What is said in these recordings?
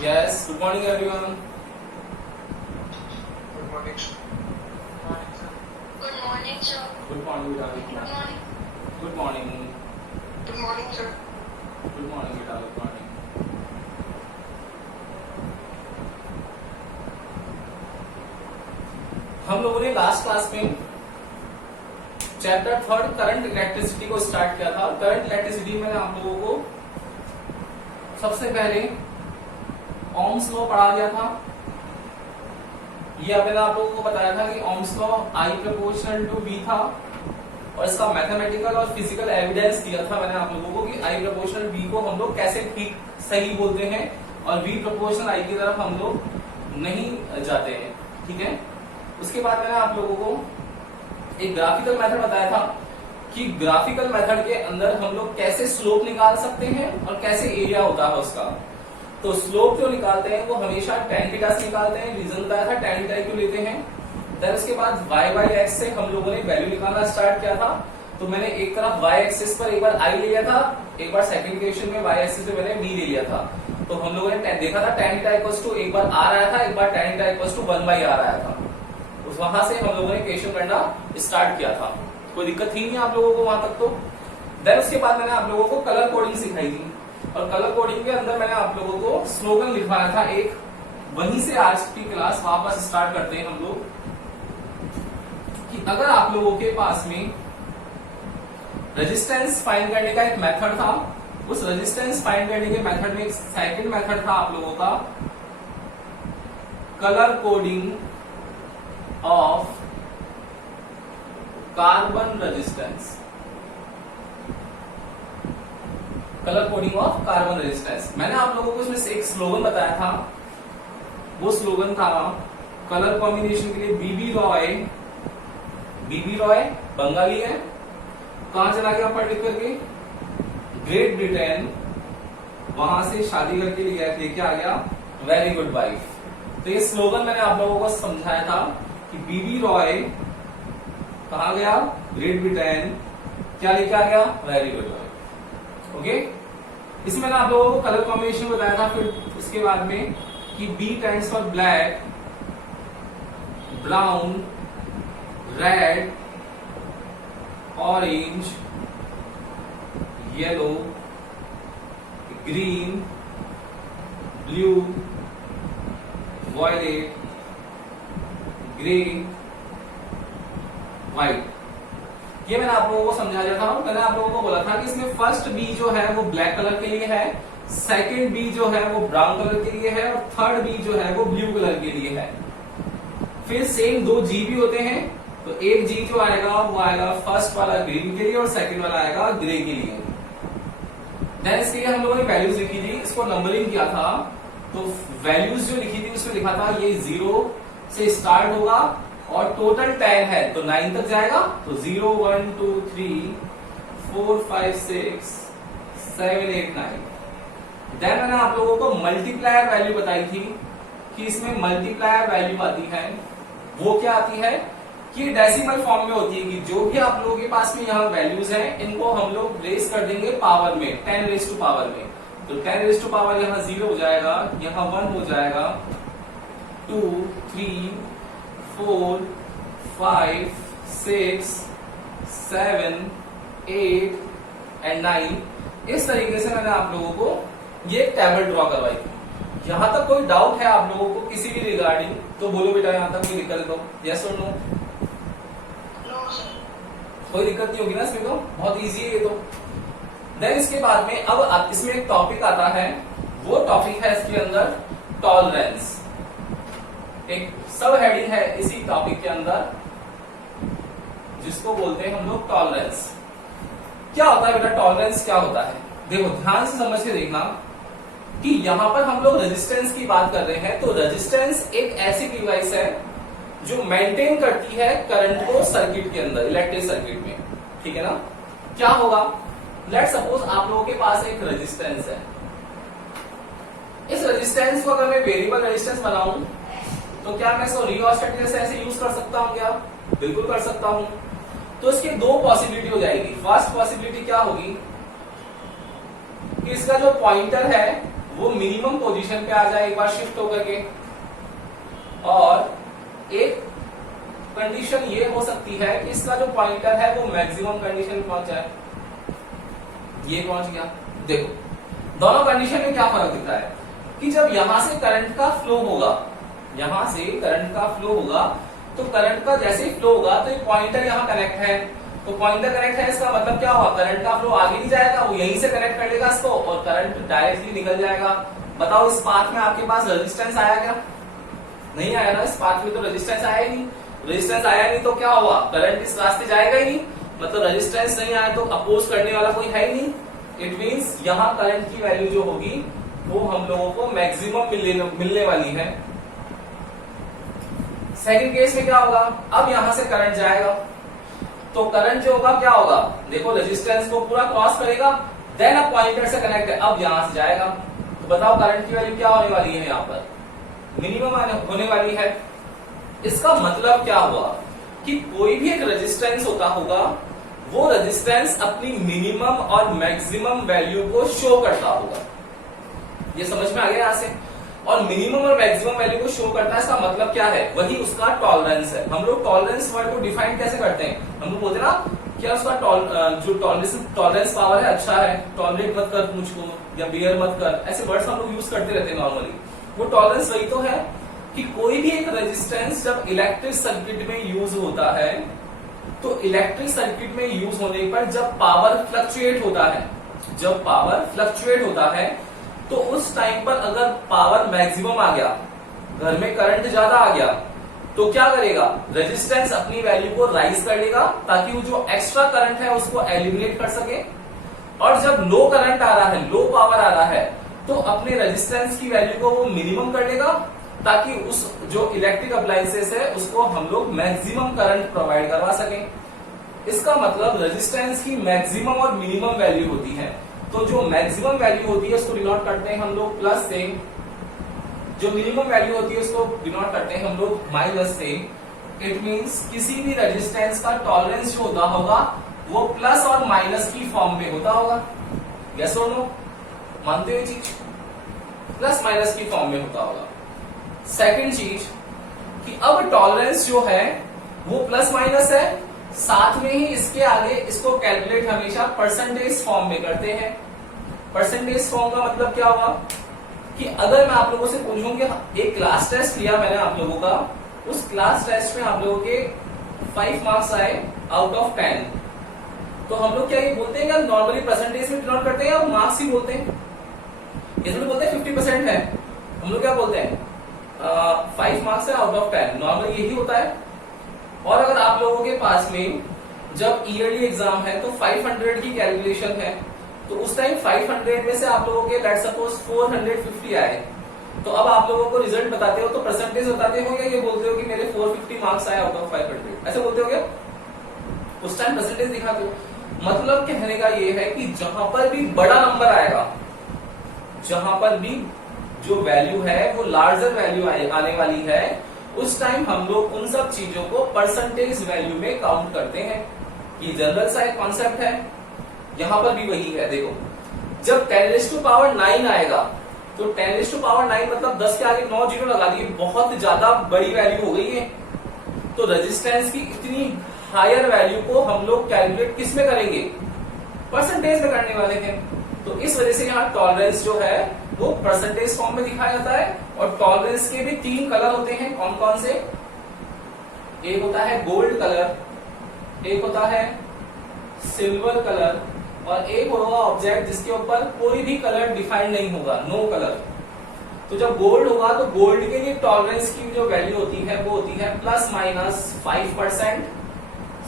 Yes, good morning everyone. Good morning, sir. Good morning, sir. Good morning बेटा. Good morning. Good morning. Good morning, sir. Good morning बेटा. Good morning. हम लोगों ने last class में chapter 3 current electricity को start किया था. Current electricity में आप लोगों को सबसे पहले ओम्स लॉ पढ़ा गया था. ये मैंने आप लोगों को बताया था कि Ohm's law I proportional to V था और इसका मैथमेटिकल और फिजिकल एविडेंस दिया था मैंने आप लोगों को कि I प्रोपोर्शनल V को हम लोग कैसे ठीक सही बोलते हैं और V प्रोपोर्शनल I की तरफ हम लोग नहीं जाते हैं. ठीक है. उसके बाद मैंने आप लोगों को एक ग्राफिकल मेथड बताया था कि ग्राफिकल मेथड के अंदर हम लोग कैसे स्लोप निकाल सकते हैं और कैसे एरिया होता है उसका. तो स्लोप जो निकालते हैं वो हमेशा tan थीटा से निकालते हैं. रीजन बताया था tan थीटा क्यों लेते हैं. देन उसके बाद y बाई एक्स से हम लोगों ने वैल्यू निकालना स्टार्ट किया था. तो मैंने एक तरफ y एक्सिस पर एक बार i ले लिया था, एक बार सेकंड क्वेश्चन में y एक्सिस पे मैंने v ले लिया था. तो हम लोगों ने देखा था tan थीटा इक्वल्स टू एक बार r आया था, एक बार tan theta equals to 1 by r आया था. उस वहां से हम लोगों ने क्वेश्चन करना स्टार्ट किया था. कोई दिक्कत थी नहीं आप लोगों को वहां तक. तो देन उसके बाद मैंने आप लोगों को कलर कोडिंग सिखाई थी और कलर कोडिंग के अंदर मैंने आप लोगों को स्लोगन लिखवाया था एक. वहीं से आज की क्लास वापस स्टार्ट करते हैं हम लोग कि अगर आप लोगों के पास में रेजिस्टेंस फाइंड करने का एक मेथड था, उस रेजिस्टेंस फाइंड करने के मेथड में एक सेकंड मेथड था आप लोगों का colour coding of carbon resistance. Colour coding of carbon resistance. मैंने आप लोगों को इसमें से एक स्लोगन बताया था. वो स्लोगन था कलर कॉम्बिनेशन के लिए बीबी रॉय. बीबी रॉय बंगाली है. कहां चला गया पढ़ लिख करके? Great Britain. वहां से शादी करके लेके आ गया वेरी गुड वाइफ. तो ये स्लोगन मैंने आप लोगों को समझाया था कि बीबी रॉय कहा गया ग्रेट ब्रिटेन, क्या लेके आ गया वेरी गुड वाइफ. ओके. इसमें मैंने आप लोगों को कलर कॉम्बिनेशन बताया था. फिर उसके बाद में कि B stands for black, brown, red, orange, yellow, green, blue, violet, grey, white. ये मैंने आप लोगों को समझा दिया था. मैंने आप लोगों को बोला था कि इसमें फर्स्ट बी जो है वो ब्लैक कलर के लिए है, सेकंड बी जो है वो ब्राउन कलर के लिए है और थर्ड बी जो है वो ब्लू कलर के लिए है. फिर सेम दो जी भी होते हैं. तो एक जी जो आएगा वो आएगा फर्स्ट वाला ग्रीन के लिए और सेकंड वाला आएगा ग्रे के लिए. देन इसके लिए हम लोगों ने वैल्यूज लिखी थी, इसको नंबरिंग किया था. तो वैल्यूज जो लिखी थी उसमें लिखा था ये 0 से स्टार्ट होगा और टोटल 10 है तो 9 तक जाएगा. तो 0 1 2 3 4 5 6 7 8 9. देन मैंने आप लोगों को मल्टीप्लायर वैल्यू बताई थी कि इसमें मल्टीप्लायर वैल्यू आती है. वो क्या आती है कि डेसिमल फॉर्म में होती है कि जो भी आप लोगों के पास में यहाँ वैल्यूज हैं इनको हम लोग रेस कर देंगे पावर में, 10 रेस टू पावर में. तो 10 रेस टू पावर यहाँ 0 हो जाएगा, यहाँ 1 हो जाएगा, 2 3 4 5 6 7 8 एंड 9. इस तरीके से मैंने आप लोगों को ये टेबल ड्रॉ करवाई थी. यहां तक कोई डाउट है आप लोगों को किसी भी रिगार्डिंग तो बोलो बेटा. यहां तक कोई दिक्कत हो? यस और नो? No, sir. कोई दिक्कत नहीं होगी ना इसमें. तो बहुत इजी है ये तो. देन इसके बाद में अब इसमें एक टॉपिक आता है. वो टॉपिक है इसके अंदर टॉलरेंस. एक सब हेडिंग है इसी टॉपिक के अंदर जिसको बोलते हैं हम लोग टॉलरेंस. क्या होता है बेटा टॉलरेंस? क्या होता है देखो ध्यान से समझ के देखना कि यहां पर हम लोग रेजिस्टेंस की बात कर रहे हैं. तो रेजिस्टेंस एक ऐसी डिवाइस है जो मेंटेन करती है करंट को सर्किट के अंदर, इलेक्ट्रिक सर्किट में. ठीक है ना. क्या होगा, लेट सपोज आप लोगों के पास एक रेजिस्टेंस है. इस रेजिस्टेंस को अगर मैं वेरिएबल रेजिस्टेंस बनाऊं तो क्या मैं इसको रियोस्टेट जैसे ऐसे यूज कर सकता हूं? क्या बिल्कुल कर सकता हूं. तो इसकी दो पॉसिबिलिटी हो जाएगी. फर्स्ट पॉसिबिलिटी क्या होगी कि इसका जो पॉइंटर है वो मिनिमम पोजीशन पे आ जाए एक बार शिफ्ट होकर के, और एक कंडीशन ये हो सकती है कि इसका जो पॉइंटर है वो मैक्सिमम कंडीशन पहुंच जाए। ये पहुंच गया। देखो दोनों कंडीशन में क्या फर्क दिख रहा है कि जब यहां से करंट का फ्लो होगा, यहां से करंट का फ्लो होगा, तो करंट का जैसे ही फ्लो होगा तो ये पॉइंटर यहां कनेक्ट है, तो पॉइंटर कनेक्ट है, इसका मतलब क्या हुआ, करंट का फ्लो आगे नहीं जाएगा, वो यहीं से कनेक्ट कर लेगा इसको और करंट डायरेक्टली निकल जाएगा। बताओ इस पाथ में आपके पास रेजिस्टेंस आया क्या? नहीं आया ना, इस पाथ में तो रेजिस्टेंस आया ही नहीं। रेजिस्टेंस आया नहीं तो क्या हुआ, करंट इस रास्ते जाएगा ही नहीं, मतलब रेजिस्टेंस नहीं आया तो अपोज करने वाला कोई है ही नहीं। इट मींस यहां करंट की वैल्यू जो होगी वो हम लोगों को मैक्सिमम मिलने वाली है। सेकंड केस में क्या होगा, अब यहां से करंट जाएगा तो करंट जो होगा क्या होगा, देखो रेजिस्टेंस को पूरा क्रॉस करेगा, देन अब पॉइंटर से कनेक्ट है, अब यहां से जाएगा। तो बताओ करंट की वैल्यू क्या होने वाली है, यहां पर मिनिमम होने वाली है। इसका मतलब क्या हुआ कि कोई भी एक रेजिस्टेंस होता होगा, वो रेजिस्टेंस अपनी मिनिमम और मैक्सिमम वैल्यू को शो करता होगा। ये समझ में आ गया यहां से? और मिनिमम और मैक्सिमम वैल्यू को शो करता है, इसका मतलब क्या है, वही उसका टॉलरेंस है। हम लोग टॉलरेंस वर्ड को डिफाइन कैसे करते हैं, हम लोग बोलते हैं ना क्या उसका जो टॉलरेंस पावर है अच्छा है, टॉलरेट मत कर मुझको या बियर मत कर, ऐसे वर्ड्स हम लोग यूज करते रहते हैं नॉर्मली। वो टॉलरेंस वही तो है कि कोई भी एक रेजिस्टेंस जब इलेक्ट्रिक सर्किट में यूज होता है, तो इलेक्ट्रिक सर्किट में यूज होने पर जब पावर फ्लक्चुएट होता है, जब पावर फ्लक्चुएट होता है, तो उस टाइम पर अगर पावर मैक्सिमम आ गया, घर में करंट ज्यादा आ गया, तो क्या करेगा, रेजिस्टेंस अपनी वैल्यू को राइज कर लेगा ताकि वो जो एक्स्ट्रा करंट है उसको एलिमिनेट कर सके। और जब लो करंट आ रहा है, लो पावर आ रहा है, तो अपने रेजिस्टेंस की वैल्यू को वो मिनिमम कर लेगा ताकि उस जो इलेक्ट्रिक अप्लायंसेस है उसको हम लोग मैक्सिमम करंट प्रोवाइड करवा सकें। इसका मतलब रेजिस्टेंस की मैक्सिमम और मिनिमम वैल्यू होती है। तो जो मैक्सिमम वैल्यू होती है उसको डिनोट करते हैं हम लोग प्लस से, जो मिनिमम वैल्यू होती है उसको डिनोट करते हैं हम लोग माइनस से। इट मींस किसी भी रेजिस्टेंस का टॉलरेंस जो होता होगा वो प्लस और माइनस की फॉर्म में होता होगा। यस और नो, मानते हो ये चीज, प्लस माइनस की फॉर्म में होता होगा। सेकंड चीज कि अब टॉलरेंस जो है वो प्लस माइनस है, साथ में ही इसके आगे इसको कैलकुलेट हमेशा परसेंटेज फॉर्म में करते हैं। परसेंटेज फॉर्म का मतलब क्या हुआ कि अगर मैं आप लोगों से पूछूं कि एक क्लास टेस्ट लिया मैंने आप लोगों का, उस क्लास टेस्ट में आप लोगों के 5 मार्क्स आए आउट ऑफ 10, तो हम लोग क्या ये बोलते हैं, नॉर्मली परसेंटेज में डिनोट करते हैं या मार्क्स ही बोलते हैं? इसमें बोलते हैं 50% है, हम लोग क्या बोलते हैं 5 मार्क्स है आउट ऑफ 10, नॉर्मली यही होता है। और अगर आप लोगों के पास में जब ईयरली एग्जाम है तो 500 की कैलकुलेशन है, तो उस टाइम 500 में से आप लोगों के लेट्स सपोज 450 आए, तो अब आप लोगों को रिजल्ट बताते हो तो परसेंटेज बताते हो या ये बोलते हो कि मेरे 450 मार्क्स आए आउट ऑफ 500, ऐसे बोलते हो क्या? उस टाइम परसेंटेज दिखाते हो। मतलब कहने का ये है कि जहां पर भी बड़ा नंबर आएगा, जहां पर भी जो वैल्यू है वो लार्जर वैल्यू आने वाली है, उस टाइम हम लोग उन सब चीजों को परसेंटेज वैल्यू में काउंट करते हैं। ये जनरल सा एक कॉन्सेप्ट है, यहां पर भी वही है। देखो जब 10⁻⁹ आएगा तो 10⁻⁹ मतलब 10 के आगे 9 जीरो लगा दिए, बहुत ज्यादा बड़ी वैल्यू हो गई है। तो रेजिस्टेंस की इतनी हायर वैल्यू को हम लोग कैलकुलेट किस में करेंगे, परसेंटेज में करने वाले हैं। तो इस वजह से यहाँ टॉलरेंस जो है वो परसेंटेज फॉर्म में दिखाया जाता है। और टॉलरेंस के भी 3 कलर होते हैं, कौन कौन से? एक होता है गोल्ड कलर, एक होता है सिल्वर कलर, और एक होगा ऑब्जेक्ट जिसके ऊपर कोई भी कलर डिफाइंड नहीं होगा, नो कलर। तो जब गोल्ड होगा तो गोल्ड के लिए टॉलरेंस की जो वैल्यू होती है वो होती है ±5%।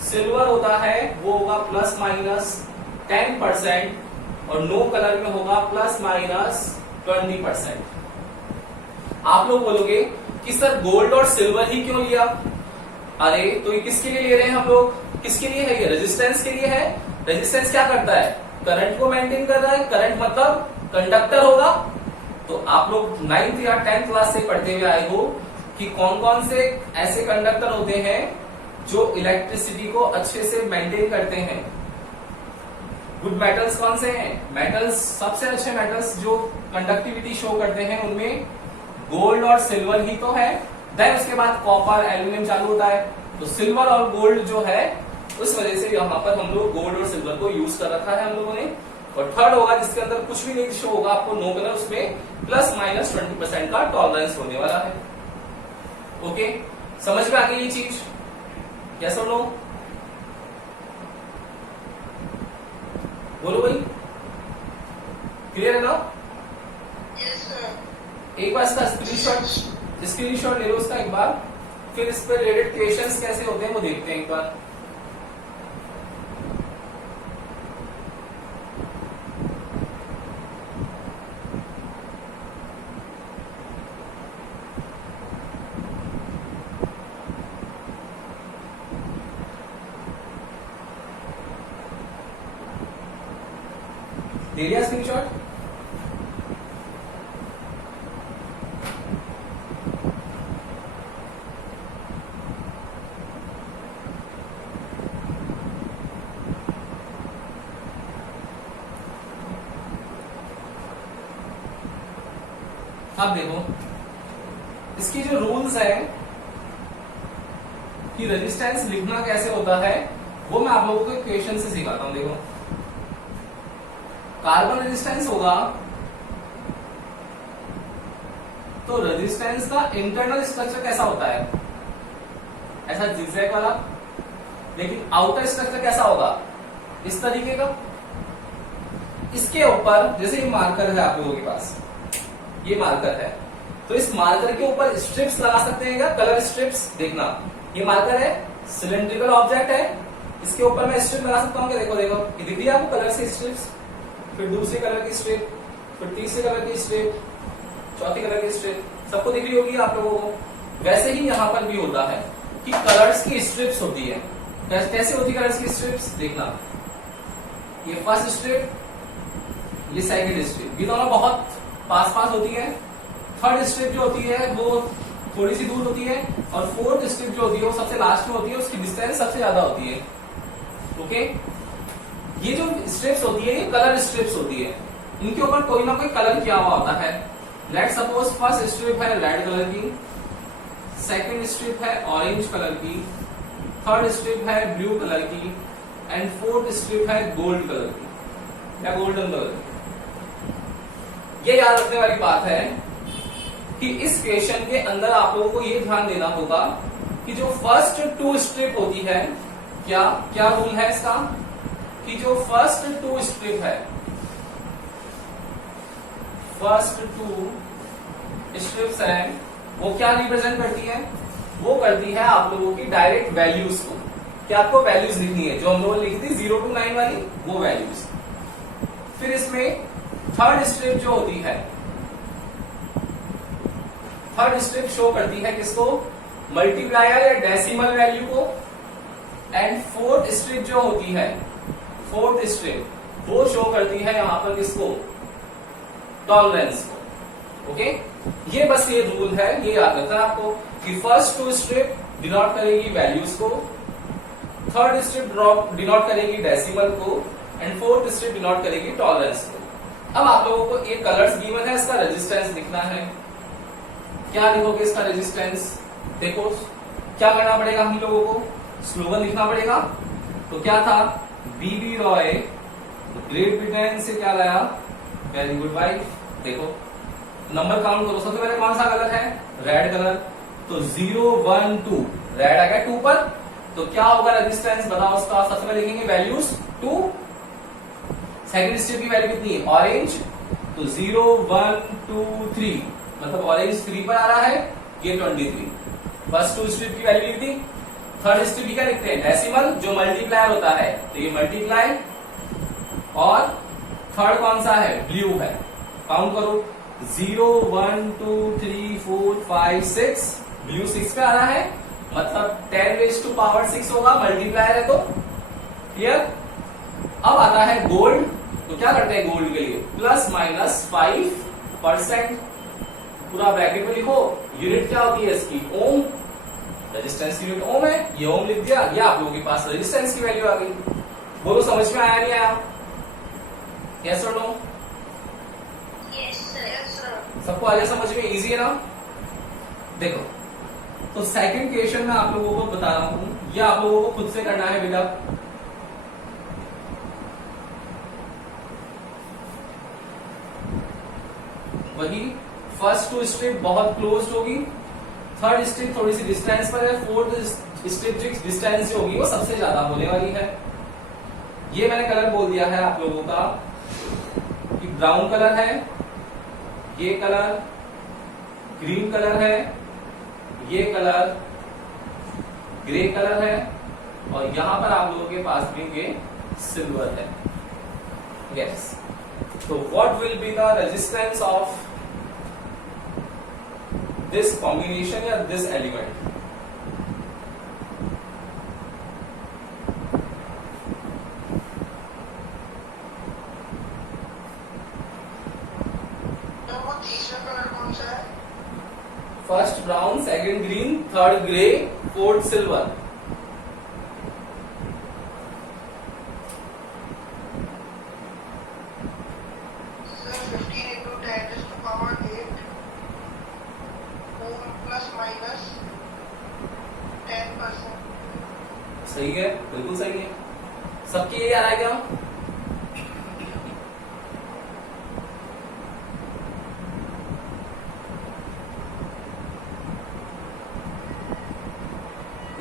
सिल्वर होता है वो होगा ±10%, और नो कलर में होगा ±20%। आप लोग बोलोगे कि सर गोल्ड और सिल्वर ही क्यों लिया? अरे तो ये किसके लिए ले रहे हैं हम लोग, किसके लिए है ये? रेजिस्टेंस के लिए है। रेजिस्टेंस क्या करता है? करंट को मेंटेन कर रहा है। करंट मतलब कंडक्टर होगा। तो आप लोग 9th या 10th क्लास से पढ़ते हुए आए हो कि कौन कौन से ऐसे कंडक्टर होते हैं जो इलेक्ट्रिसिटी को अच्छे से मेंटेन करते हैं। गुड मेटल्स कौन से हैं? मेटल्स, सबसे अच्छे मेटल्स जो कंडक्टिविटी शो करते हैं उनमें गोल्ड और सिल्वर ही तो है। देन उसके बाद कॉपर, एल्यूमिनियम चालू होता है। तो सिल्वर और गोल्ड जो है उस वजह से यहाँ पर हम लोग गोल्ड और सिल्वर को यूज कर रखा है हम लोगों ने। और थर्ड होगा जिसके अंदर कुछ भी नहीं शो होगा आपको, नो कलर, उसमें ±20% का टॉलरेंस होने वाला है। ओके, समझ में आ गई ये चीज? यस और नो? बोलो भाई, क्लियर है ना? Yes, sir. एक बार इसका स्क्रीनशॉट ले लो उसका एक बार, फिर इस पर रिलेटेड क्वेश्चंस कैसे होते हैं वो देखते हैं एक बार। दे लिया स्क्रीनशॉट? अब देखो इसकी जो रूल्स है कि रेजिस्टेंस लिखना कैसे होता है वो मैं आप लोगों को क्वेश्चन से सिखाता हूं। देखो, कार्बन रेजिस्टेंस होगा तो रेजिस्टेंस का इंटरनल स्ट्रक्चर कैसा होता है? ऐसा जिगजैग वाला। लेकिन आउटर स्ट्रक्चर कैसा होगा? इस तरीके का। इसके ऊपर जैसे ये मार्कर है आप लोगों के पास, ये मार्कर है, तो इस मार्कर के ऊपर स्ट्रिप्स लगा सकते हैं क्या? Colour strips. देखना, ये मार्कर है, सिलेंड्रिकल ऑब्जेक्ट है, इसके ऊपर मैं स्ट्रिप लगा सकता हूँ क्या? देखो देखो, ये दिख रही है आपको कलर से स्ट्रिप्स, फिर दूसरे कलर की स्ट्रिप, फिर तीसरे कलर की स्ट्रिप, चौथी कलर की स्ट्रिप, सबको दिख रही होगी आप लोगों को। वैसे ही यहाँ पर भी होता है कि कलर्स की स्ट्रिप्स होती है। कैसे होती कलर्स की स्ट्रिप्स? देखना, ये फर्स्ट स्ट्रिप, ये सेकंड स्ट्रिप, ये दोनों बहुत पास पास होती है। थर्ड स्ट्रिप जो होती है वो थोड़ी सी दूर होती है, और फोर्थ स्ट्रिप जो होती है वो सबसे लास्ट में होती है, उसकी डिस्टेंस सबसे ज्यादा होती है। ओके, ये जो स्ट्रिप्स होती है ये कलर स्ट्रिप्स होती है, इनके ऊपर कोई ना कोई कलर किया हुआ होता है। लेट सपोज फर्स्ट स्ट्रिप है रेड कलर की, सेकंड स्ट्रिप है ऑरेंज कलर की, थर्ड स्ट्रिप है ब्लू कलर की, एंड फोर्थ स्ट्रिप है गोल्ड कलर की या गोल्डन कलर की। ये याद रखने वाली बात है कि इस क्वेश्चन के अंदर आप लोगों को ये ध्यान देना होगा कि जो फर्स्ट टू स्ट्रिप होती है, क्या क्या रूल है इसका, कि जो फर्स्ट टू स्ट्रिप है, फर्स्ट टू स्ट्रिप्स है, वो क्या रिप्रेजेंट करती है? वो करती है आप लोगों की डायरेक्ट वैल्यूज को। क्या आपको वैल्यूज लिखनी है जो हम लोगों ने लिखी थी 0 to 9 वाली, वो वैल्यूज। फिर इसमें थर्ड स्ट्रिप जो होती है, थर्ड स्ट्रिप शो करती है किसको? मल्टीप्लायर या डेसिमल वैल्यू को। एंड फोर्थ स्ट्रिप जो होती है, फोर्थ स्ट्रिप वो शो करती है यहां पर किसको? टॉलरेंस को। ओके, ये बस ये रूल है, ये याद रखना है आपको कि फर्स्ट टू स्ट्रिप डिनोट करेगी वैल्यूज को, थर्ड स्ट्रिप डिनोट करेगी डेसिमल को, एंड फोर्थ स्ट्रिप डिनोट करेगी टॉलरेंस को। अब आप लोगों को एक कलर्स गिवन है, इसका रेजिस्टेंस लिखना है। क्या लिखोगे इसका रेजिस्टेंस? देखो क्या करना पड़ेगा हम लोगों को, स्लोगन लिखना पड़ेगा। तो क्या था? बीबी रॉय ग्रेट ब्रिटेन से क्या लाया? Very good wife. देखो नंबर काउंट करो, सबसे पहले कौन सा कलर है? Red colour. तो 0 1 2, रेड आ गया 2 पर, तो क्या होगा रेजिस्टेंस बताओ उसका? सबसे पहले लिखेंगे वैल्यूज 2। सेकंड स्ट्रिप की वैल्यू कितनी है? ऑरेंज, तो 0 1 2 3, मतलब ऑरेंज 3 पर आ रहा है, ये 23। फर्स्ट टू स्ट्रिप की वैल्यू कितनी? थर्ड स्ट्रिप की क्या लिखते हैं? डेसिमल, जो मल्टीप्लायर होता है, तो ये मल्टीप्लाई। और थर्ड कौन सा है? ब्लू है। काउंट करो, 0 1 2 3 4 5 6, ब्लू 6 पे आ रहा है, मतलब 10⁻6 होगा, मल्टीप्लायर है तो। क्लियर? अब आता है गोल्ड, तो क्या करते हैं गोल्ड के लिए? ±5%, पूरा ब्रैकेट में लिखो। यूनिट क्या होती है इसकी? ओम। रेजिस्टेंस यूनिट ओम है, ये ओम लिख दिया, ये आप लोगों के पास रेजिस्टेंस की वैल्यू आ गई। बोलो समझ में आया नहीं आया? यस और no? Yes, sir. Yes, sir. सबको आ गया समझ में? इजी है ना? देखो, तो सेकंड क्वेश्चन में आप लोगों को बता रहा हूं, ये आप लोगों को खुद से करना है बेटा। वही फर्स्ट टू स्ट्रिप बहुत क्लोज होगी, थर्ड स्ट्रिप थोड़ी सी डिस्टेंस पर है, फोर्थ स्ट्रिप डिस्टेंस जो होगी वो सबसे ज्यादा होने वाली है। ये मैंने कलर बोल दिया है आप लोगों का कि ब्राउन कलर है, ये कलर ग्रीन कलर है, ये कलर ग्रे कलर है, और यहां पर आप लोगों के पास भी ये सिल्वर है। यस, तो what will be the resistance of this combination या दिस एलिमेंट? तो वो तीसरा कलर कौन सा है? First brown, second green, third grey, fourth silver. Sir, 15 into 10 is to power 8. Ohm plus minus 10%. सही है, बिल्कुल सही है। सबके ये आ रहा है क्या?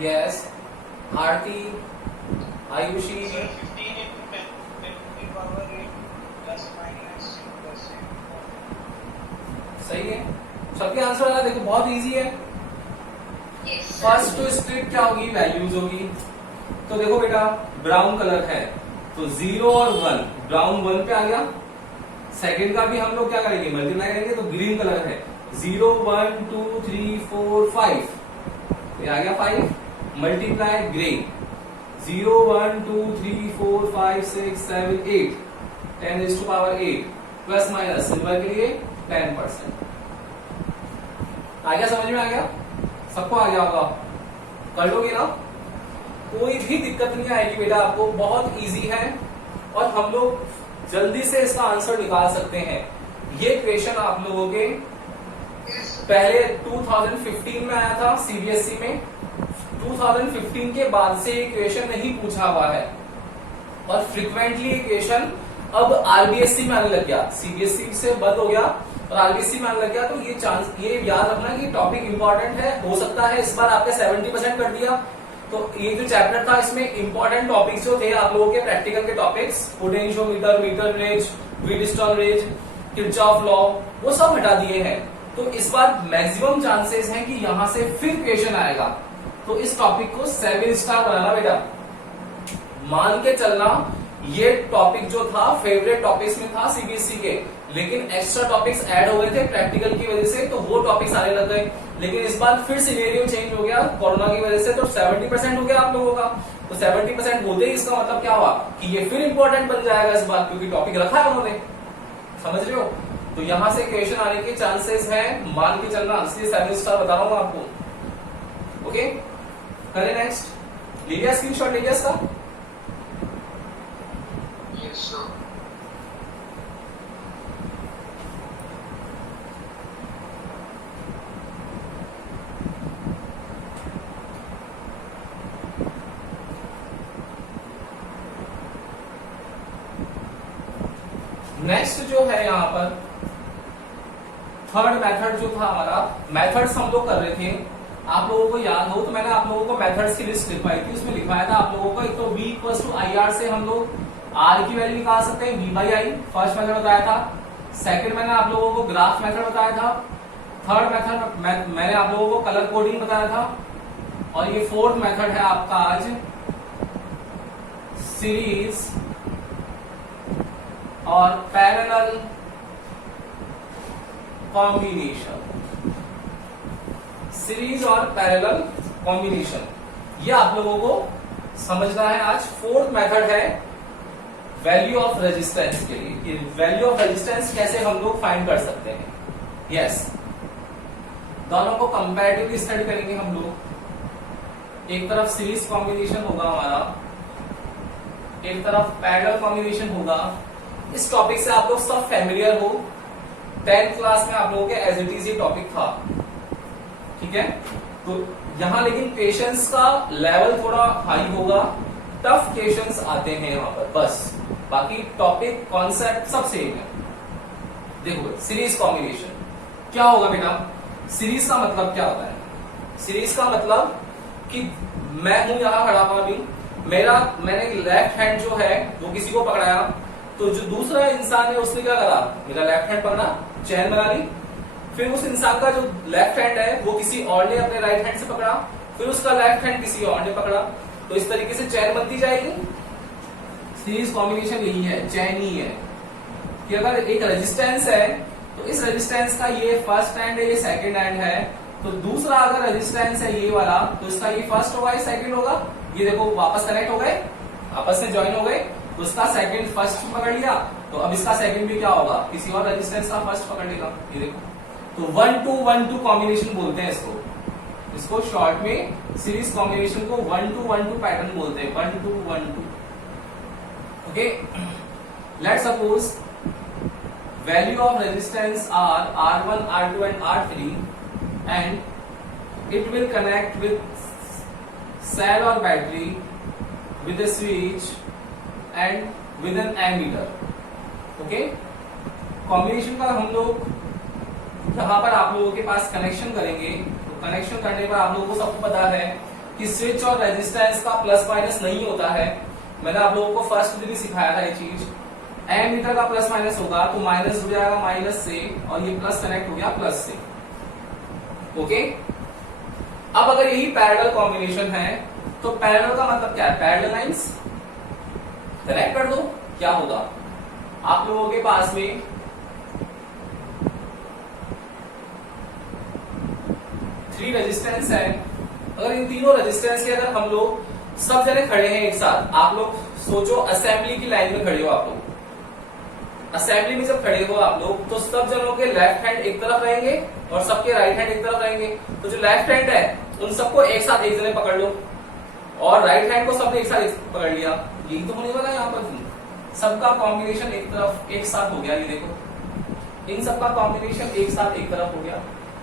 Yes, Aarti, Ayushi, Sir, 15 into 10 to power 8 plus minus 10%. सही है। सबके आंसर आ रहा है, देखो बहुत इजी है। Yes, sir. First two strip क्या होगी? वैल्यूज होगी। तो देखो बेटा, ब्राउन कलर है तो 0 और 1, ब्राउन 1 पे आ गया। सेकंड का भी हम लोग क्या करेंगे? मल्टीप्लाई करेंगे, तो ग्रीन कलर है 0 1 2 3 4 5, ये आ गया 5, multiply grey 0 1 2 3 4 5 6 7 8, 10 is to power 8, plus minus silver के लिए 10%। आ गया, समझ में आ गया? सबको आ गया होगा? कर लोगे ना? कोई भी दिक्कत नहीं आएगी बेटा आपको, बहुत इजी है और हम लोग जल्दी से इसका आंसर निकाल सकते हैं। ये क्वेश्चन आप लोगों के Yes, sir. पहले 2015 में आया था सीबीएसई में, 2015 के बाद से ये क्वेश्चन नहीं पूछा हुआ है और फ्रिक्वेंटली ये क्वेश्चन अब आरबीएससी में आने लग गया, सीबीएसई से बंद हो गया और आरबीएससी में आने लग गया। तो ये चांस, ये याद रखना कि टॉपिक इंपॉर्टेंट है, हो सकता है इस बार आपके 70% कर दिया। तो ये जो चैप्टर था इसमें इंपॉर्टेंट टॉपिक्स जो थे आप लोगों के प्रैक्टिकल के topics, potentiometer, metre range, Wheatstone range, Kirchhoff law, वो सब हटा दिए हैं। तो इस बार मैक्सिमम चांसेस हैं कि यहां से फिर क्वेश्चन आएगा। तो इस टॉपिक को 7 स्टार बनाना बेटा, मान के चलना। ये टॉपिक जो था फेवरेट टॉपिक्स में था सीबीएसई के, लेकिन एक्स्ट्रा टॉपिक्स ऐड हो गए थे प्रैक्टिकल की वजह से, तो वो टॉपिक्स आने लग गए। लेकिन इस बार फिर सिनेरियो चेंज हो गया कोरोना की वजह से, तो 70% हो गया आप लोगों का। तो 70% होते ही इसका मतलब क्या हुआ कि ये फिर इंपॉर्टेंट बन जाएगा इस बार, क्योंकि टॉपिक रखा है उन्होंने, समझ रहे हो? तो यहां से क्वेश्चन आने के चांसेस हैं, मान के चलना, इसलिए 7 स्टार बता रहा हूं आपको। ओके, करें नेक्स्ट। ले लिया स्क्रीनशॉट, ले लिया इसका? Yes, sir. नेक्स्ट जो है यहाँ पर थर्ड मेथड जो था हमारा, मेथड्स हम लोग कर रहे थे, आप लोगों को याद हो तो मैंने आप लोगों को मेथड्स की लिस्ट लिखवाई थी, उसमें लिखवाया था आप लोगों को, एक तो V = IR से हम लोग R की वैल्यू निकाल सकते हैं, V/I फर्स्ट मेथड बताया था। सेकंड मैंने आप लोगों को ग्राफ मेथड बताया था। थर्ड मेथड मैंने आप लोगों को कलर कोडिंग बताया था। और ये फोर्थ मेथड है आपका आज सीरीज और पैरेलल कॉम्बिनेशन। सीरीज और पैरेलल कॉम्बिनेशन ये आप लोगों को समझना है आज। फोर्थ मेथड है वैल्यू ऑफ रेजिस्टेंस के लिए, वैल्यू ऑफ रेजिस्टेंस कैसे हम लोग फाइंड कर सकते हैं। यस, दोनों को कंपैरेटिवली स्टडी करेंगे हम लोग। एक तरफ सीरीज कॉम्बिनेशन होगा हमारा, एक तरफ पैरेलल कॉम्बिनेशन होगा, इस टॉपिक से आप लोग सब फैमिलियर हो, 10th क्लास में आप लोगों के एज इट इज ये टॉपिक था, ठीक है। तो यहां लेकिन क्वेश्चंस का लेवल थोड़ा हाई होगा, टफ क्वेश्चंस आते हैं यहां पर बस, बाकी टॉपिक कॉन्सेप्ट सब सेम है। देखो सीरीज कॉम्बिनेशन क्या होगा बेटा, सीरीज का मतलब क्या होता है, सीरीज का मतलब कि मैं हूं यहां खड़ा हुआ अभी, मैंने लेफ्ट हैंड जो है वो किसी को पकड़ाया, तो जो दूसरा इंसान है उसने क्या करा, मेरा लेफ्ट हैंड पकड़ा, चैन बना ली, फिर उस इंसान का जो लेफ्ट हैंड है वो किसी और ने अपने राइट हैंड से पकड़ा, फिर उसका लेफ्ट हैंड किसी और ने पकड़ा, तो इस तरीके से चैन बनती जाएगी। सीरीज कॉम्बिनेशन यही है, चैन ही है कि अगर एक रेजिस्टेंस है तो इस रेजिस्टेंस का ये फर्स्ट एंड है, ये सेकंड एंड है, तो दूसरा अगर रेजिस्टेंस है ये वाला, तो इसका ये फर्स्ट होगा, ये सेकंड होगा, ये देखो वापस कनेक्ट हो गए, आपस में ज्वाइन हो गए, तो उसका सेकंड फर्स्ट पकड़ लिया, तो अब इसका सेकंड भी क्या होगा, किसी और रेजिस्टेंस का फर्स्ट पकड़ लेगा, ये देखो। तो 1-2-1-2 कॉम्बिनेशन बोलते हैं इसको शॉर्ट में सीरीज कॉम्बिनेशन को 1-2-1-2 पैटर्न बोलते हैं, 1-2-1-2। Okay, let's suppose value of resistance are R1, R2 and R3 and it will connect with cell or battery with a switch and with an ammeter. Okay, combination का हम लोग यहाँ पर आप लोगों के पास कनेक्शन करेंगे, तो कनेक्शन करने पर आप लोगों को सबको पता है कि स्विच और रेजिस्टेंस का प्लस माइनस नहीं होता है, मैंने आप लोगों को फर्स्ट दिन ही सिखाया था ये चीज। एमीटर का प्लस माइनस होगा तो माइनस जुड़ जाएगा माइनस से, और ये प्लस कनेक्ट हो गया प्लस से। ओके, अब अगर यही पैरेलल कॉम्बिनेशन है तो पैरेलल का मतलब क्या है, पैरेलल लाइंस कनेक्ट कर दो, क्या होगा, आप लोगों के पास में थ्री रेजिस्टेंस है, अगर इन तीनों रेजिस्टेंस के अगर हम लोग सब जने खड़े हैं एक साथ, आप लोग सोचो असेंबली की लाइन में खड़े हो, आप लोग असेंबली में जब खड़े हो आप लोग, तो सब जनों के लेफ्ट हैंड एक तरफ रहेंगे और सबके राइट हैंड एक तरफ रहेंगे, तो जो लेफ्ट हैंड है उन सबको एक साथ एक जने पकड़ लो, और राइट हैंड को सबने एक साथ पकड़ लिया, यही तो होने वाला है यहाँ पर, सबका कॉम्बिनेशन एक तरफ एक साथ हो गया, ये देखो इन सबका कॉम्बिनेशन एक साथ एक तरफ हो गया,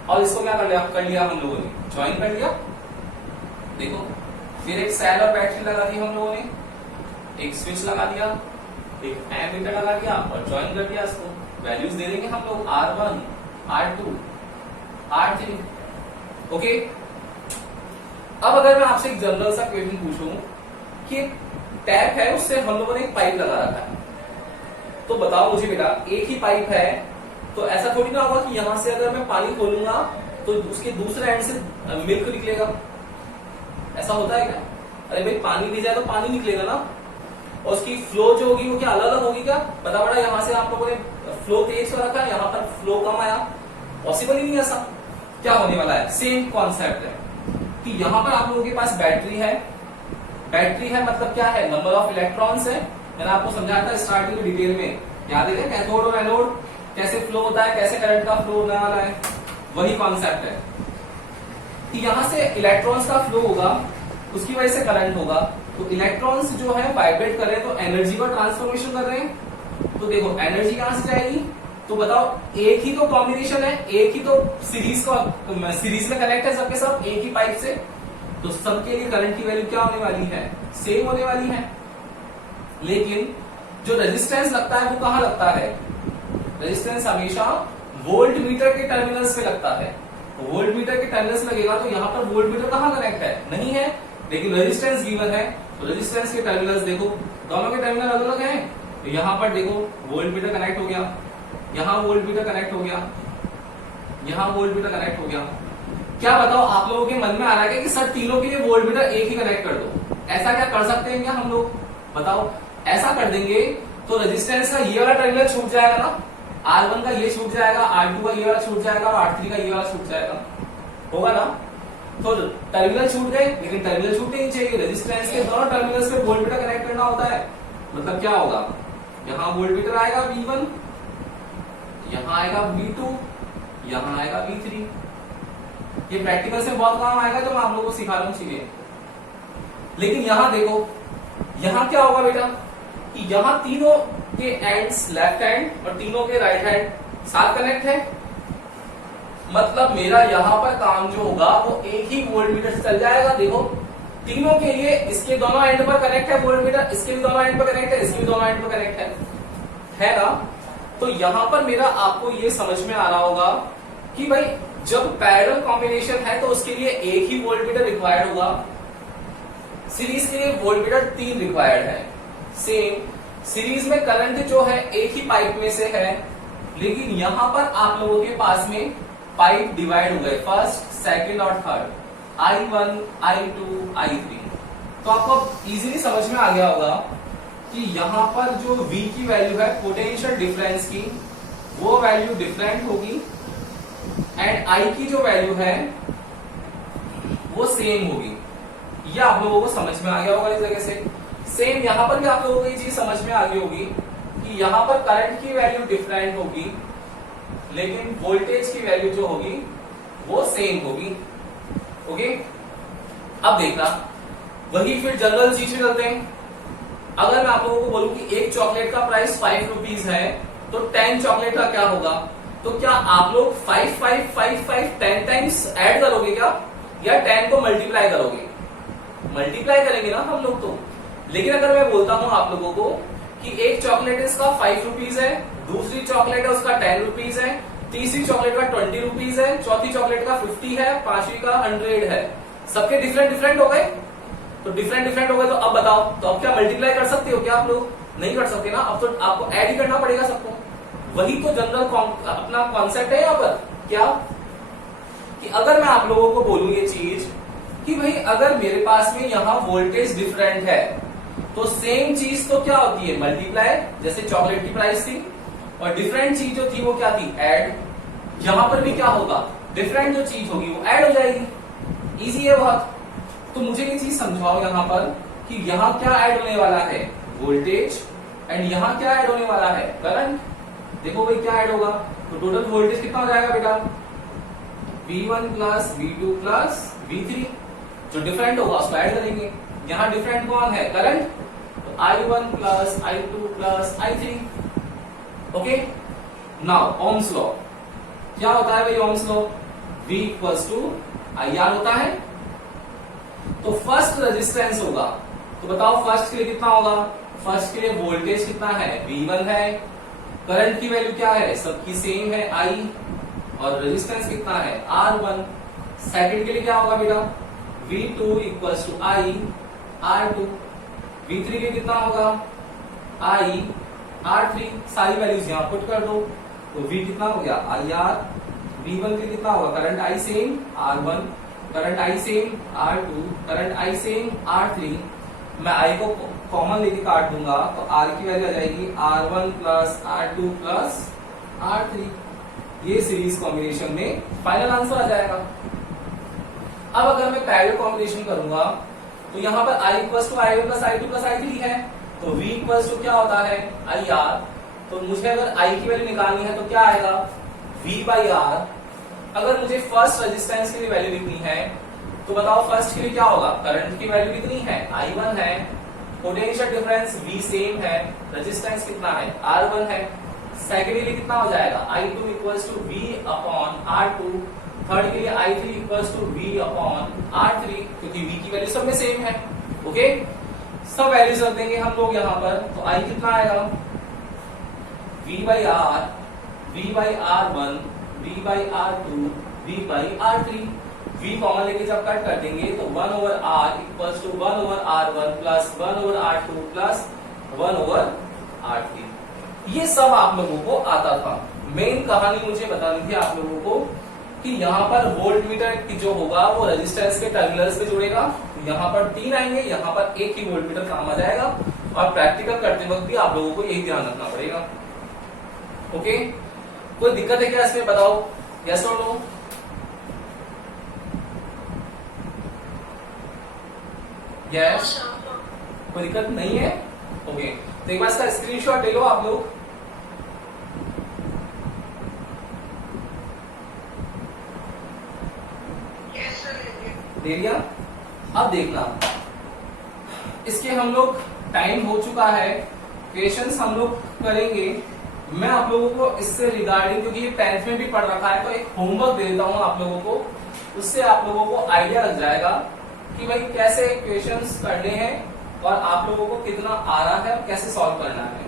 और इसको क्या कर लिया हम लोगों ने, ज्वाइन कर लिया। देखो फिर एक सेल और बैटरी लगा दी हम लोगों ने, एक स्विच लगा दिया, एक एमीटर लगा दिया और ज्वाइन कर दिया, इसको वैल्यूज दे देंगे हम लोग R1, R2, R3। ओके, अब अगर मैं आपसे एक जनरल सा क्वेश्चन पूछूं कि टैप है उससे हम लोगों ने एक पाइप लगा रखा है, तो बताओ मुझे बेटा एक ही पाइप है, तो ऐसा थोड़ी ना होगा कि यहां से अगर मैं पानी खोलूंगा तो उसके दूसरे एंड से मिल्क निकलेगा, ऐसा होता है क्या, अरे भाई पानी भी जाए तो पानी निकलेगा ना, और उसकी फ्लो जो होगी वो क्या अलग अलग होगी क्या, पता पड़ा यहाँ से आप लोगों ने फ्लो तेज कर रखा है, यहाँ पर फ्लो कम आया, पॉसिबल ही नहीं ऐसा। क्या होने वाला है, सेम कॉन्सेप्ट है कि यहाँ पर आप लोगों के पास बैटरी है, बैटरी है मतलब क्या है, नंबर ऑफ इलेक्ट्रॉन्स है, मैंने आपको समझाया था स्टार्टिंग में डिटेल में, याद है कैथोड और एनोड कैसे फ्लो होता है, कैसे करंट का फ्लो होने वाला है, वही कॉन्सेप्ट है कि यहाँ से इलेक्ट्रॉन्स का फ्लो होगा, उसकी वजह से करंट होगा, तो इलेक्ट्रॉन्स जो है वाइब्रेट कर रहे हैं तो एनर्जी का ट्रांसफॉर्मेशन कर रहे हैं, तो देखो एनर्जी कहां से जाएगी, तो बताओ एक ही तो कॉम्बिनेशन है, एक ही तो सीरीज में कनेक्ट है सबके सब एक ही पाइप से, तो सबके लिए करंट की वैल्यू क्या होने वाली है, सेम होने वाली है। लेकिन जो रेजिस्टेंस लगता है वो कहां लगता है, रेजिस्टेंस हमेशा वोल्ट मीटर के टर्मिनल्स पे लगता है, वोल्ट मीटर के टर्मिनल्स लगेगा, तो यहाँ पर वोल्ट मीटर कहां कनेक्ट है, नहीं है, लेकिन रेजिस्टेंस गिवन है, तो रेजिस्टेंस के टर्मिनल्स देखो दोनों के टर्मिनल अलग अलग हैं, तो यहाँ पर देखो वोल्ट मीटर कनेक्ट हो गया, यहाँ वोल्ट मीटर कनेक्ट हो गया, यहाँ वोल्ट मीटर कनेक्ट हो गया। क्या बताओ आप लोगों के मन में आ रहा है कि सर तीनों के लिए वोल्ट मीटर एक ही कनेक्ट कर दो, ऐसा क्या कर सकते हैं क्या हम लोग, बताओ ऐसा कर देंगे तो रेजिस्टेंस का ये वाला टर्मिनल छूट जाएगा ना, R1 का ये छूट जाएगा, R2 का ये वाला छूट जाएगा और R3 का ये वाला छूट जाएगा, होगा ना, तो टर्मिनल छूट गए, लेकिन टर्मिनल छूटने नहीं चाहिए, रेजिस्टेंस के दोनों टर्मिनल्स पे वोल्ट मीटर कनेक्ट करना होता है, मतलब क्या होगा, यहाँ वोल्ट मीटर आएगा V1, यहाँ आएगा V2, यहाँ आएगा V3, ये प्रैक्टिकल से बहुत काम आएगा जो मैं आप लोगों को सिखा रहा हूँ चीजें। लेकिन यहाँ देखो यहाँ क्या होगा बेटा, कि यहाँ तीनों के एंड्स लेफ्ट हैंड और तीनों के राइट हैंड साथ कनेक्ट है, मतलब मेरा यहाँ पर काम जो होगा वो एक ही वोल्ट मीटर से चल जाएगा। देखो तीनों के लिए इसके दोनों एंड पर कनेक्ट है वोल्ट मीटर, इसके भी दोनों एंड पर कनेक्ट है, इसके भी दोनों एंड पर कनेक्ट है ना। तो यहां पर मेरा आपको ये समझ में आ रहा होगा कि भाई जब पैरेलल कॉम्बिनेशन है तो उसके लिए एक ही वोल्ट मीटर रिक्वायर्ड होगा, सीरीज के लिए वोल्ट मीटर 3 रिक्वायर्ड है। सेम सीरीज में करंट जो है एक ही पाइप में से है, लेकिन यहां पर आप लोगों के पास में पाइप डिवाइड हो गए फर्स्ट, सेकंड और थर्ड, I1, I2, I3। तो आपको इजीली समझ में आ गया होगा कि यहां पर जो V की वैल्यू है पोटेंशियल डिफरेंस की, वो वैल्यू डिफरेंट होगी एंड I की जो वैल्यू है वो सेम होगी। ये आप लोगों को समझ में आ गया होगा इस जगह से। सेम यहां पर भी आप लोगों को ये चीज समझ में आ गई होगी कि यहां पर करंट की वैल्यू डिफरेंट होगी, लेकिन वोल्टेज की वैल्यू जो होगी वो सेम होगी। ओके, अब देखना वही फिर जनरल चीज में चलते हैं। अगर मैं आप लोगों को बोलूं कि एक चॉकलेट का प्राइस 5 रुपीज है, तो 10 चॉकलेट का क्या होगा? तो क्या आप लोग 5 5 5 5 10 टाइम्स ऐड करोगे क्या, या 10 को मल्टीप्लाई करोगे? मल्टीप्लाई करेंगे ना हम लोग तो। लेकिन अगर मैं बोलता हूं आप लोगों को कि एक चॉकलेट इसका 5 रुपीज है, दूसरी चॉकलेट है उसका 10 रुपीज है, तीसरी चॉकलेट का 20 रुपीज है, चौथी चॉकलेट का 50 है, पांचवी का 100 है, सबके डिफरेंट डिफरेंट हो गए। तो डिफरेंट डिफरेंट हो गए तो अब बताओ, तो अब क्या मल्टीप्लाई कर सकते हो क्या आप लोग? नहीं कर सकते ना, अब तो आपको ऐड ही करना पड़ेगा सबको। वही तो जनरल अपना कॉन्सेप्ट है यहाँ पर। क्या कि अगर मैं आप लोगों को बोलूं ये चीज कि भाई अगर मेरे पास में यहाँ वोल्टेज डिफरेंट है तो सेम चीज तो क्या होती है? मल्टीप्लाई। जैसे चॉकलेट की प्राइस थी और डिफरेंट चीज जो थी वो क्या थी? ऐड। यहां पर भी क्या होगा? डिफरेंट जो चीज होगी वो ऐड हो जाएगी। इजी है बहुत। तो मुझे ये चीज समझाओ यहाँ पर कि यहाँ क्या ऐड होने वाला है? वोल्टेज। एंड यहाँ क्या ऐड होने वाला है? करंट। देखो भाई क्या ऐड होगा, तो टोटल वोल्टेज कितना हो जाएगा बेटा? V1 plus V2 plus V3। जो डिफरेंट होगा उसको ऐड करेंगे। यहाँ डिफरेंट कौन है? करंट। तो I1 plus I2 plus I3। Okay, now Ohm's law क्या होता है भाई? Ohm's law V equals to IR होता है। तो फर्स्ट रेजिस्टेंस होगा, तो बताओ फर्स्ट के लिए कितना होगा? फर्स्ट के लिए वोल्टेज कितना है? V1 है। करंट की वैल्यू क्या है? सबकी सेम है I, और रेजिस्टेंस कितना है? R1। सेकंड के लिए क्या होगा बेटा? V2 equals to I R2। V3 के लिए कितना होगा? I R3। सारी वैल्यूज यहां पुट कर दो, तो V कितना हो गया? IR। V1 के लिए कितना होगा? Current I same R1, current I same R2, current I same R3। मैं I को कॉमन लेके काट दूंगा तो R की वैल्यू आ जाएगी R1 plus R2 plus R3। ये सीरीज कॉम्बिनेशन में फाइनल आंसर आ जाएगा। अब अगर मैं पैरेलल कॉम्बिनेशन करूंगा तो यहाँ पर I equals to I1 plus I2 plus I3 है, तो V इक्वल्स टू क्या होता है? IR। तो मुझे अगर I की वैल्यू निकालनी है तो क्या आएगा? V by R। अगर मुझे फर्स्ट रेजिस्टेंस की वैल्यू लिखनी है तो बताओ फर्स्ट के लिए क्या होगा? करंट की वैल्यू कितनी है? I1 है। पोटेंशियल डिफरेंस V सेम है। रेजिस्टेंस कितना है? R1 है। सेकंड के लिए कितना हो जाएगा? I2 equals to V upon R2। Third के लिए I3 equals to V upon R3, क्योंकि V की वैल्यू सब में सेम है। ओके, सब वैल्यूज रख देंगे हम लोग यहाँ पर, तो I कितना आएगा? V by R, V by R1, V by R2, V by R3। V common लेके जब कट कर देंगे तो 1 over R equals to 1 over R1 plus 1 over R2 plus 1 over R3। ये सब आप लोगों को आता था। मेन कहानी मुझे बतानी थी आप लोगों को कि यहाँ पर वोल्ट मीटर जो होगा वो रेजिस्टेंस के टर्मिनल्स पे जुड़ेगा। यहाँ पर 3 आएंगे, यहाँ पर एक ही वोल्ट मीटर काम आ जाएगा। और प्रैक्टिकल करते वक्त भी आप लोगों को यही ध्यान रखना पड़ेगा। ओके, कोई दिक्कत है क्या इसमें? बताओ, यस और नो? यस, कोई दिक्कत नहीं है? ओके, तो एक बार इसका स्क्रीनशॉट ले लो आप लोग। दे दिया। अब देखना, इसके हम लोग टाइम हो चुका है क्वेश्चंस हम लोग करेंगे। मैं आप लोगों को इससे रिगार्डिंग, क्योंकि ये 10th में भी पढ़ रखा है, तो एक होमवर्क दे देता हूं आप लोगों को, उससे आप लोगों को आइडिया लग जाएगा कि भाई कैसे क्वेश्चंस करने हैं और आप लोगों को कितना आ रहा है और कैसे सॉल्व करना है।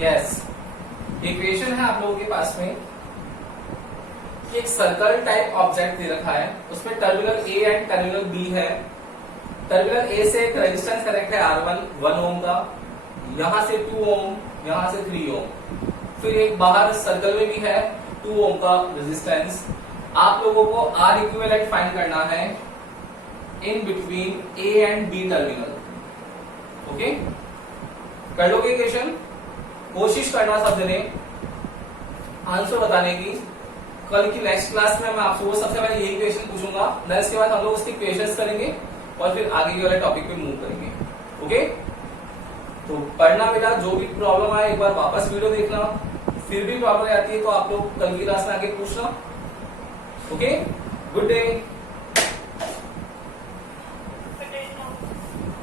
यस, इक्वेशन है आप लोगों के पास में कि एक सर्कल टाइप ऑब्जेक्ट दे रखा है, उसमें terminal A and terminal B है। टर्मिनल ए से एक रेजिस्टेंस कनेक्ट है R1 1 ओम का, यहां से 2 ओम, यहां से 3 ओम, फिर एक बाहर सर्कल में भी है 2 ओम का रेजिस्टेंस। आप लोगों को R इक्विवेलेंट फाइंड करना है in between A and B terminal. Okay, कर लोगे क्वेश्चन? कोशिश करना सब जने आंसर बताने की। कल की नेक्स्ट क्लास में मैं आपको सबसे पहले यही क्वेश्चन पूछूंगा, देन इसके बाद हम लोग उसकी क्वेश्चंस करेंगे और फिर आगे के वाले टॉपिक पे मूव करेंगे। ओके, तो पढ़ना बेटा, जो भी प्रॉब्लम आए एक बार वापस वीडियो देखना, फिर भी प्रॉब्लम आती है तो आप लोग कल की क्लास में आगे पूछना। Okay, good day.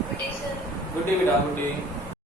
Good day, sir. Good day बेटा, गुड डे।